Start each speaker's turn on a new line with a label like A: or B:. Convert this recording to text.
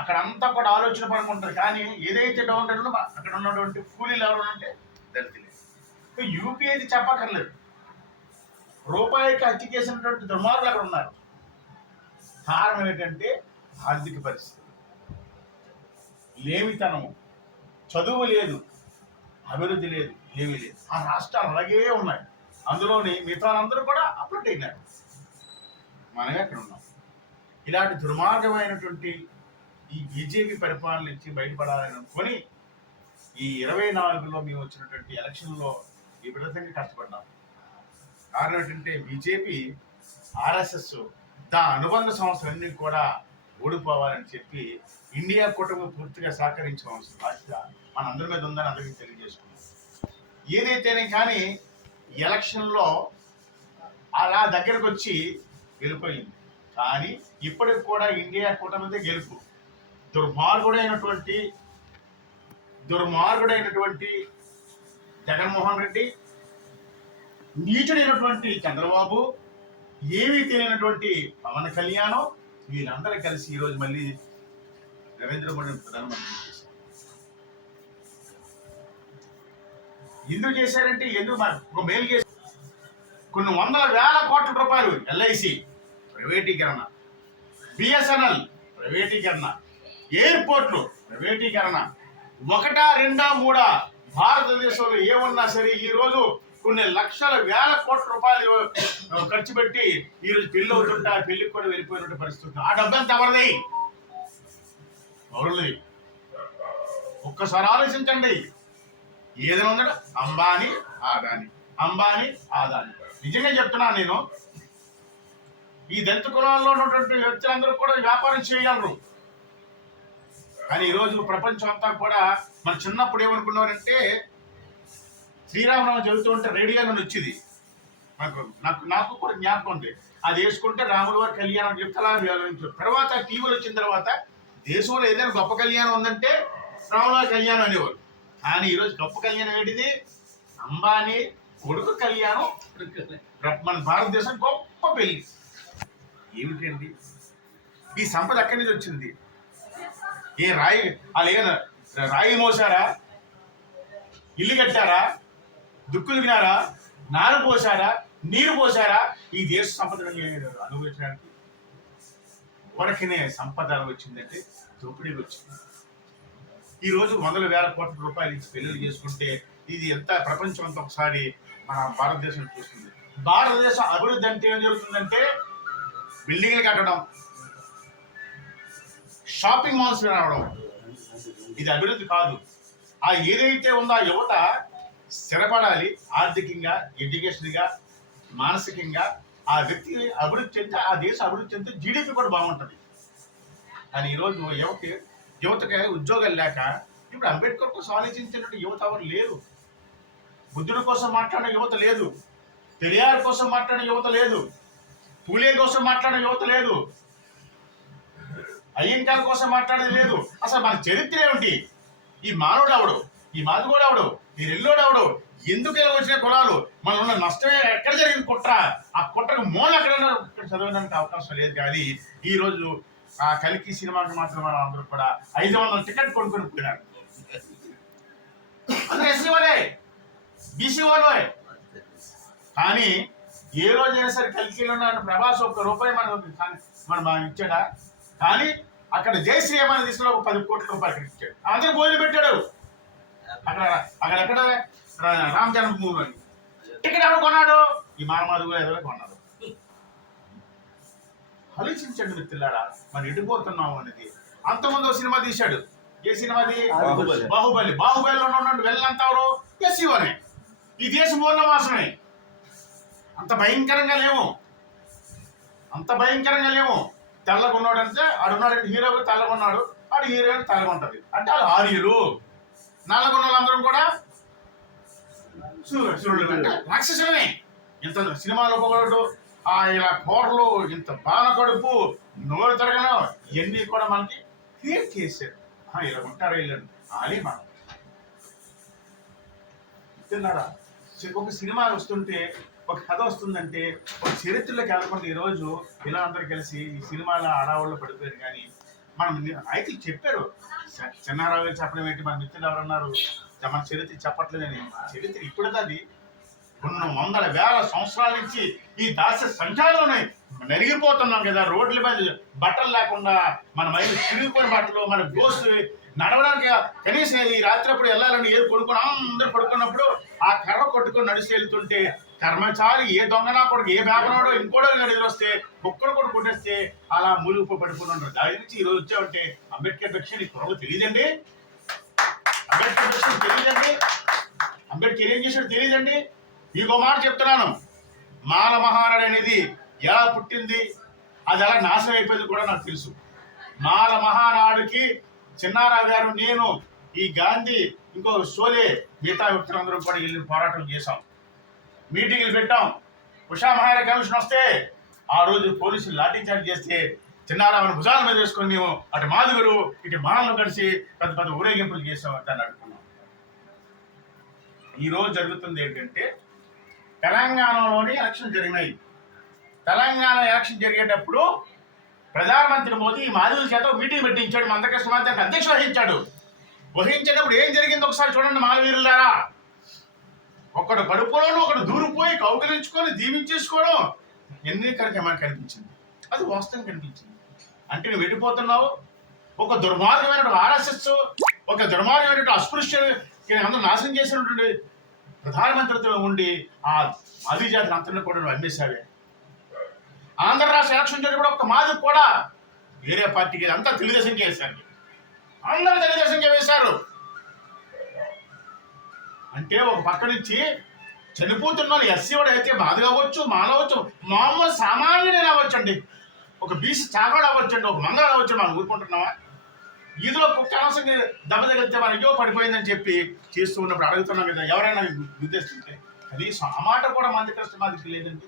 A: అక్కడ అంతా కూడా ఆలోచన పడుకుంటారు. కానీ ఏదైతే డౌన్ ఉందో అక్కడ ఉన్నటువంటి కూలీలు ఎవరు అంటే దళితులే. యూపీ అది చెప్పక్కర్లేదు. రూపాయికి హత్య చేసినటువంటి దుర్మార్గులు అక్కడ ఉన్నారు. కారణం ఏంటంటే ఆర్థిక పరిస్థితి. లేమితనము. చదువు లేదు. అభివృద్ధి లేదు. ఏమీ లేదు. ఆ రాష్ట్రాలు అలాగే ఉన్నాయి. అందులోని మిగతా అందరూ కూడా అప్లోడ్ అయినారు. మనమే అక్కడ ఉన్నాం. ఇలాంటి దుర్మార్గమైనటువంటి ఈ బీజేపీ పరిపాలన నుంచి బయటపడాలని అనుకొని ఈ ఇరవై నాలుగులో మేము వచ్చినటువంటి ఎలక్షన్లో విపరీతంగా కష్టపడ్డాం. కారణం ఏంటంటే బీజేపీ ఆర్ఎస్ఎస్ దా అనుబంధ సంస్థలన్నీ కూడా ఓడిపోవాలని చెప్పి ఇండియా కూటమి పూర్తిగా సహకరించవలసిన బాధ్యత మనందరి మీద ఉందని అందరికీ తెలియజేసుకున్నాం ఏదైతేనే కానీ ఎలక్షన్లో అలా దగ్గరకు వచ్చి గెలిపోయింది. కానీ ఇప్పటికి కూడా ఇండియా కూటమిదే గెలుపు. దుర్మార్గుడైనటువంటి దుర్మార్గుడైనటువంటి జగన్మోహన్ రెడ్డి నీచుడైనటువంటి చంద్రబాబు ఏమీ తెలియనటువంటి పవన్ కళ్యాణం వీళ్ళందరూ కలిసి ఈరోజు మళ్ళీ నరేంద్ర మోడీ ప్రధానమంత్రి ఎందుకు చేశారంటే ఎందుకు ఒక మేలు చేశారు? కొన్ని వందల వేల కోట్ల రూపాయలు ఎల్ఐసి ప్రైవేటీకరణ బిఎస్ఎన్ఎల్ ప్రైవేటీకరణ ఎయిర్పోర్ట్లు. ప్రైవేటీకరణ. ఒకటా రెండా మూడా? భారతదేశంలో ఏమన్నా సరే ఈ రోజు కొన్ని లక్షల వేల కోట్ల రూపాయలు ఖర్చు పెట్టి ఈరోజు రోజు పెళ్ళి ఆ పెళ్ళికి కూడా వెళ్ళిపోయినట్టు పరిస్థితి ఆ డబ్బంతా ఎవరిది? ఎవరిది? ఒక్కసారి ఆలోచించండి. ఏదైనా ఉందట అంబానీ ఆదాని. అంబానీ ఆదాని. నిజంగా చెప్తున్నాను నేను. ఈ దళిత కులాల్లో ఉన్నటువంటి వ్యక్తులందరూ కూడా వ్యాపారం చేయగలరు కానీ ఈరోజు ప్రపంచం అంతా కూడా మన చిన్నప్పుడు ఏమనుకున్నారంటే శ్రీరామనవమి చదువుతూ ఉంటే రేడియోలో వచ్చింది. నాకు నాకు నాకు కూడా జ్ఞాపకం ఉంది. అది వేసుకుంటే రాముల వారి కళ్యాణం చెప్తే అలా తర్వాత టీవీలు వచ్చిన తర్వాత దేశంలో ఏదైనా గొప్ప కళ్యాణం ఉందంటే రాముల వారి కళ్యాణం అనేవారు. కానీ ఈరోజు గొప్ప కళ్యాణం ఏంటిది? అంబానీ కొడుకు కళ్యాణం మన భారతదేశం గొప్ప పెళ్ళి. ఏమిటండి? ఈ సంపద ఎక్కడి నుంచి వచ్చింది? ఏ రాయి వాళ్ళు ఏ రాయి మోసారా ఇల్లు కట్టారా? దుక్కులు వినారా? నారు పోసారా నీరు పోసారా ఈ దేశ సంపదను అనుభవించడానికి ఊరకనే సంపద వచ్చిందంటే దోపిడీ వచ్చింది. ఈ రోజు వందల వేల కోట్ల రూపాయలు ఇచ్చి పెళ్ళి చేసుకుంటే ఇది ఎంత ప్రపంచం అంతా ఒకసారి మన భారతదేశం చూస్తుంది. భారతదేశం అభివృద్ధి అంటే ఏం జరుగుతుందంటే బిల్డింగ్లు కట్టడం షాపింగ్ మాల్స్ రావడం. ఇది అభివృద్ధి కాదు. ఆ ఏదైతే ఉందో ఆ యువత స్థిరపడాలి. ఆర్థికంగా ఎడ్యుకేషన్గా మానసికంగా ఆ వ్యక్తి అభివృద్ధి చెందితే ఆ దేశం అభివృద్ధి చెందితే జీడిపి కూడా బాగుంటుంది. కానీ ఈరోజు యువకి యువతకి ఉద్యోగాలు లేక ఇప్పుడు అంబేద్కర్ కోసం ఆలోచించినట్టు యువత ఎవరు లేరు. బుద్ధుడి కోసం మాట్లాడిన యువత లేదు. పెరియార్ కోసం మాట్లాడిన యువత లేదు. పూలే కోసం మాట్లాడిన యువత లేదు. అయ్యంకాల కోసం మాట్లాడేది లేదు. అసలు మన చరిత్ర ఏమిటి? ఈ మానవుడు అవడు ఈ మాదిగోడు అవడు ఈ రెల్లోడు అవడు ఎందుకు ఇలా వచ్చిన కులాలు? మన ఉన్న నష్టమే ఎక్కడ జరిగింది కుట్ర? ఆ కుట్రకు మూల ఎక్కడైనా చదవడానికి అవకాశం లేదు కానీ ఈ రోజు ఆ కలికి సినిమాకి మాత్రం మనం అందరూ కూడా ఐదు వందల టికెట్ కొనుక్కొని పోయినారు అందరూ ఎస్సీ వాళ్ళే బీసీ వాళ్ళే కానీ ఏ రోజైనా సరే కలికిలో ఉన్న ప్రభాస్ ఒక్క రూపాయి మనకు మనం మనం ఇచ్చాడా? కానీ అక్కడ జై శ్రీరామాన్ని తీసుకుని ఒక పది కోట్ల రూపాయలు అక్కడ ఇచ్చాడు అందరూ భోజనం పెట్టాడు. అక్కడ అక్కడ ఎక్కడ? రామ జన్మభూమి అని. టికెట్ ఎవరు కొన్నాడు? ఈ మానమాధు ఎదురు కొన్నాడు ఆలోచించండి మిత్రులారా మనం ఎడిపోతున్నాం అనేది. అంతకుముందు సినిమా తీశాడు. ఏ సినిమాది
B: బాహుబలి.
A: బాహుబలి. బాహుబలిలో ఉన్నటువంటి వెళ్ళంతా ఎవరు? ఎస్సీవనే ఈ దేశం మూలవాసమే అంత భయంకరంగా లేవు. అంత భయంకరంగా లేవు. తెల్లగొన్నాడు అంటే ఆడున్నాడు హీరో తెల్లగా ఉన్నాడు ఆడు హీరోయిన్ తెల్లగా ఉంటది అంటే వాళ్ళు ఆర్యులు. నల్లగున్న వాళ్ళందరం కూడా సూర్యుడు అంటే రాక్షసులమే. ఇంత సినిమాలో ఒకడు ఆ ఇలా కూరలు ఇంత బాణ కడుపు నోరు తిరగను ఇవన్నీ కూడా మనకి క్రియేట్ చేశారు. ఇలా ఉంటారు వీళ్ళని? అది మనం. తిన్నారా ఒక సినిమా వస్తుంటే ఒక కథ వస్తుందంటే ఒక చరిత్రలోకి వెళ్ళకుండా ఈరోజు ఇలా అందరూ కలిసి ఈ సినిమాల ఆడవాళ్ళు పడిపోయారు కానీ మనం అయితే చెప్పారు. చిన్నారావు గారు చెప్పడం ఏంటి? మన మిత్రులు ఎవరన్నారు మన చరిత్ర చెప్పట్లేదని. చరిత్ర ఇప్పుడు అది కొన్ని వందల వేల సంవత్సరాల నుంచి ఈ దాస్య సంఖ్యలోనే నలిగిపోతున్నాం కదా. రోడ్ల మీద బట్టలు లేకుండా మన మైలు చిరిగిపోయిన బట్టలు మన గోసు నడవడానికి కనీసం ఈ రాత్రి అప్పుడు వెళ్ళాలని ఏది కొడుకుని అందరూ పడుకున్నప్పుడు ఆ కర్ర కొట్టుకొని నడిచి వెళ్తుంటే కర్మచారి ఏ దొంగనా కొడుకు ఏ వేపనాడో ఇంకోడో గడిలో వస్తే ఒక్కడు కూడా కొట్టేస్తే అలా మూలిగిపో పడిపోయి ఉంటారు. దాని నుంచి ఈ రోజు వచ్చామంటే అంబేద్కర్ పక్ష నీ కురలు తెలియదండి. అంబేద్కర్ పక్ష తెలియదండి. అంబేద్కర్ ఏం చేశాడు తెలియదండి. మీకు మాట చెప్తున్నాను. మాల మహానాడు అనేది ఎలా పుట్టింది అది ఎలా నాశనం అయిపోయింది కూడా నాకు తెలుసు. మాల మహానాడుకి చిన్నారావు గారు నేను ఈ గాంధీ ఇంకో సోలే మిగతా వ్యక్తులందరూ కూడా వెళ్ళి పోరాటం చేశాం. మీటింగ్లు పెట్టాం. ఉషా మహారాణ కమిషన్ వస్తే ఆ రోజు పోలీసులు లాఠీ చార్జ్ చేస్తే చిన్నారావుని భుజాల మీద వేసుకొని మేము అటు మాదుగురు ఇటు మానలు కలిసి పెద్ద పెద్ద ఊరేగింపులు చేసాం దాన్ని అనుకున్నాం. ఈరోజు జరుగుతుంది ఏంటంటే తెలంగాణలోని ఎలక్షన్ జరిగినాయి. తెలంగాణ ఎలక్షన్ జరిగేటప్పుడు ప్రధానమంత్రి మోదీ ఈ చేత మీటింగ్ పెట్టించాడు. మందకృష్ణ మాదిరి అధ్యక్ష వహించాడు. వహించేటప్పుడు ఏం జరిగింది ఒకసారి చూడండి మాలవీరులారా ఒకడు కడుపులోనూ ఒకడు దూరిపోయి కౌకరించుకొని దీవించేసుకోవడం ఎన్నికలకి మనకు కనిపించింది. అది వాస్తవం కనిపించింది. అంటే నువ్వు వెళ్ళిపోతున్నావు ఒక దుర్మార్గమైన ఆర్ఎస్ఎస్ ఒక దుర్మార్గమైన అస్పృశ్య అందరూ నాశనం చేసినటువంటి ప్రధానమంత్రితో ఉండి ఆ మాది జాతిని కూడా నువ్వు అమ్మేశావే. ఆంధ్ర రాష్ట్ర ఎలక్షన్ కూడా ఒక మాది కూడా వేరే పార్టీకి అంతా తెలుగుదేశం చేశారు అందరూ తెలుగుదేశం వేశారు. అంటే ఒక పక్క నుంచి చనిపోతున్న వాళ్ళు ఎస్సీ వాడు అయితే బాధ కావచ్చు మానవచ్చు మామూలు సామాన్యుడైనా అవ్వచ్చండి. ఒక బీసీ చాగాడు అవ్వచ్చండి ఒక మంగళ అవ్వచ్చు మనం ఊరుకుంటున్నావా ఈదులో కుక్క అనవసరంగా దెబ్బ తగిలితే మన అయ్యో పడిపోయిందని చెప్పి చేస్తూ ఉన్నప్పుడు అడుగుతున్నాం కదా ఎవరైనా ఉద్దేశిస్తే కనీసం ఆ మాట కూడా మంది కష్టం మాదికి లేదండి.